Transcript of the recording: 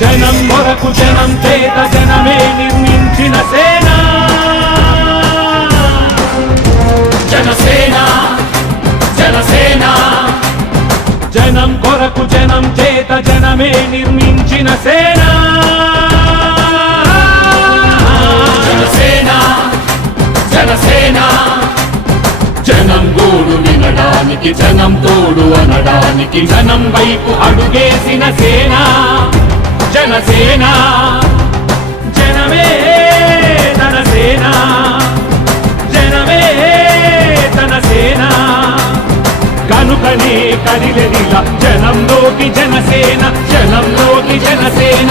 జనం కొరకు జనం చేత జనమే నిర్మించిన సేన జనసేన జనసేన జనం కొరకు జనం చేత జనమే నిర్మించిన సేన జనసేన జనసేన జనం గోడు వినడానికి జనం తోడు అనడానికి జనం వైపు అడుగేసిన సేన జనసేన జనమే తన సేన జనమే తన సేన కనుకనే కదిలెదిలా జనంలోకి జనసేన జనంలోకి జనసేన